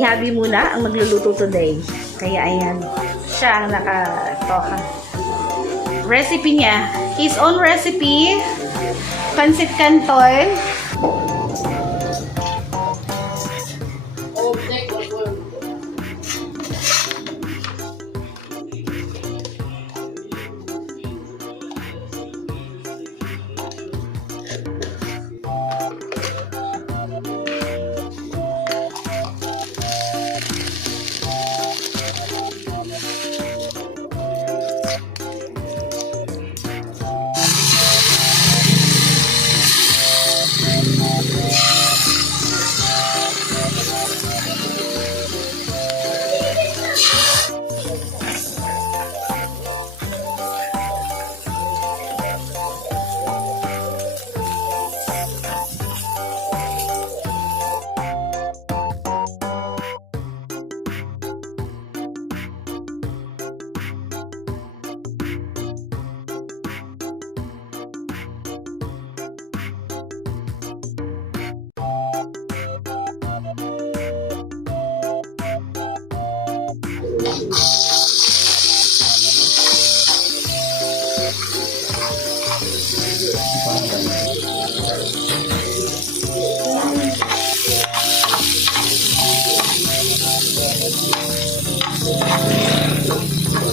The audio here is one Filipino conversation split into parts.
Habi muna ang magluluto today. Kaya ayan, siya ang nakatoka. Recipe niya, his own recipe, Pancit Canton.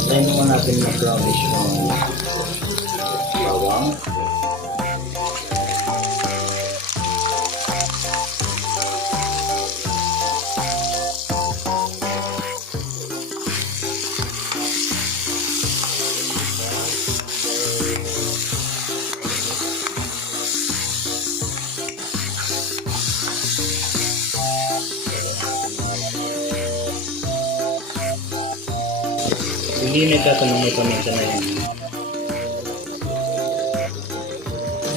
Tayo mo natin mag-garnish ng bawang. Hindi nagtatanong may paminta na yan.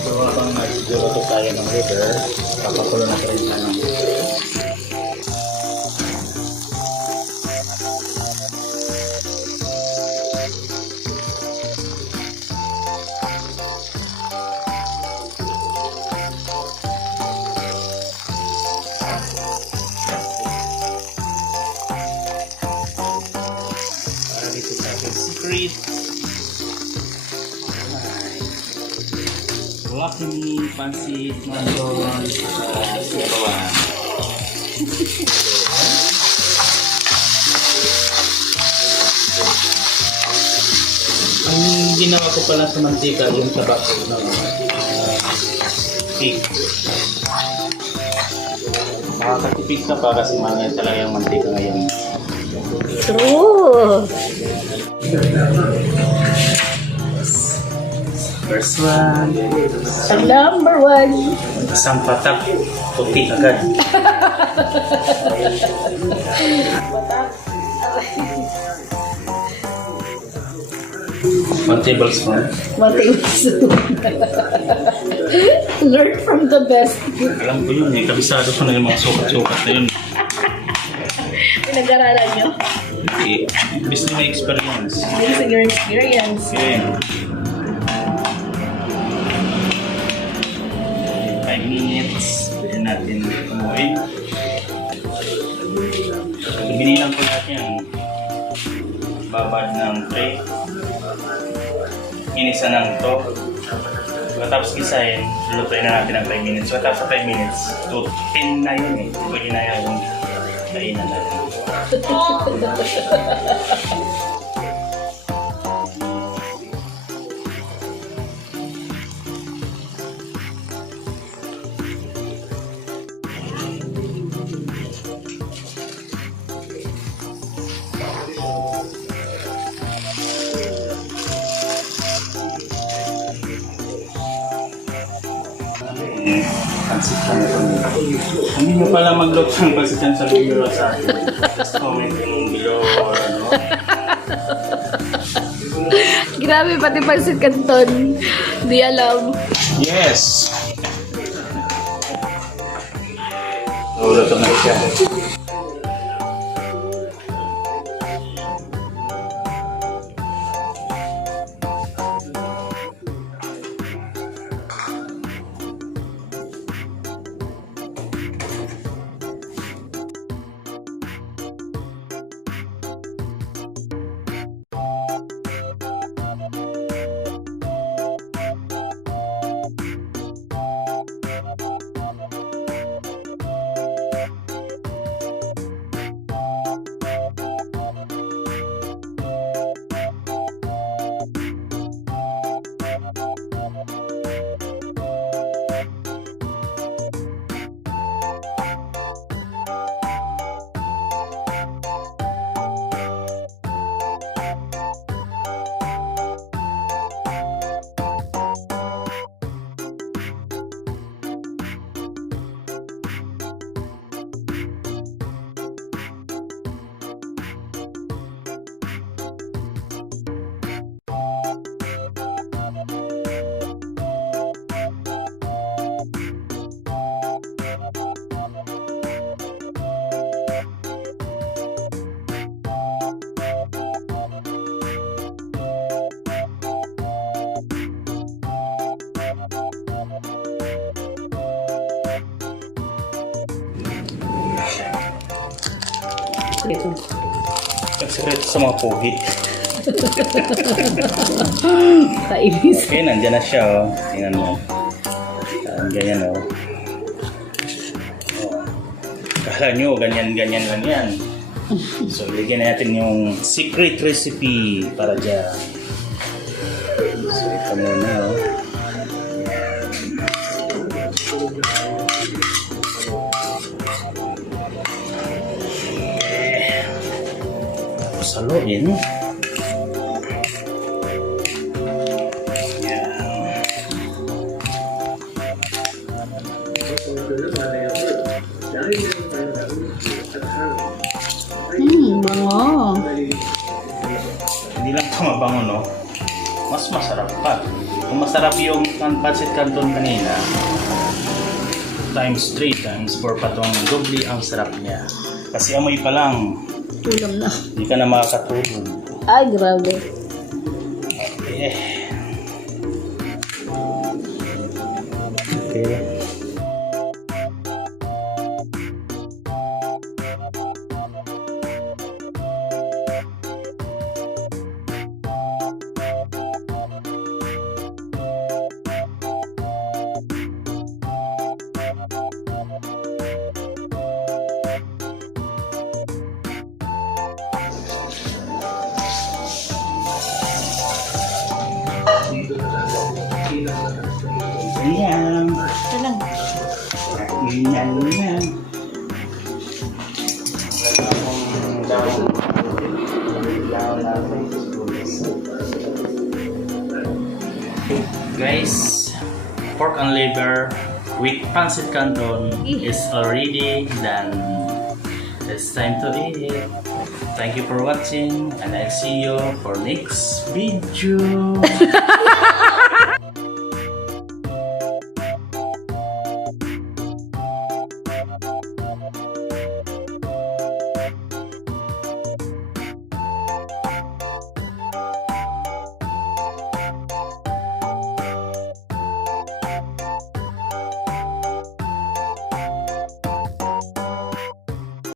So habang nag-luto tayo ng liver, papakulo na rin tayo ng secret. Lucky Pancit Canton sa bawah. Ang ginawa ko pala sa mantika yung tabako ng pig. Makakatipid ka pa kasi mangyan talaga yung mantika ngayon. True. First one. Ang number one. Isang patak, puti agad. 1 tablespoon. 1 tablespoon. Learn from the best. Alam ko yun eh, kabisado ko na yung mga sukat-sukat na yun. Pinag-aralan nyo? Okay. Based on my experience. Based on your experience. Okay. 5 minutes. Pwede natin umuin. So, binilang ko natin yung babad ng tray. Inisa ng to. Tapos gisahin, lulutuin na natin ng 5 minutes. So, tapos sa 5 minutes, to 10 na yun eh. Pwede na yung kainan natin. Pancit Canton. Hindi nyo pala mag-look ng Pancit Canton sa video sa akin. Just comment below or ano. Grabe, pati Pancit Canton. Di alam. Yes! Luto na siya. Ito. Sekreto sa mga pogi. Kainis. Okay, nandiyan na siya, oh. Tingnan mo. Ganyan, oh. Kala nyo, ganyan. So, ilagyan natin yung secret recipe para dyan. So, ito muna, oh. Tapos haluin. Bango. Hindi lang ito mabango, no? Mas masarap pa. Kung masarap yung Pancit Canton kanina, times 3, times 4 pa itong doble ang sarap niya. Kasi amoy pa lang, Ulam na. hindi ka na makakatulog. Ay, grabe. Okay. Okay. Ayan. Ito lang. Ayan. Guys, pork and liver with Pancit Canton is already done. It's time to eat. Thank you for watching and I'll see you for next video.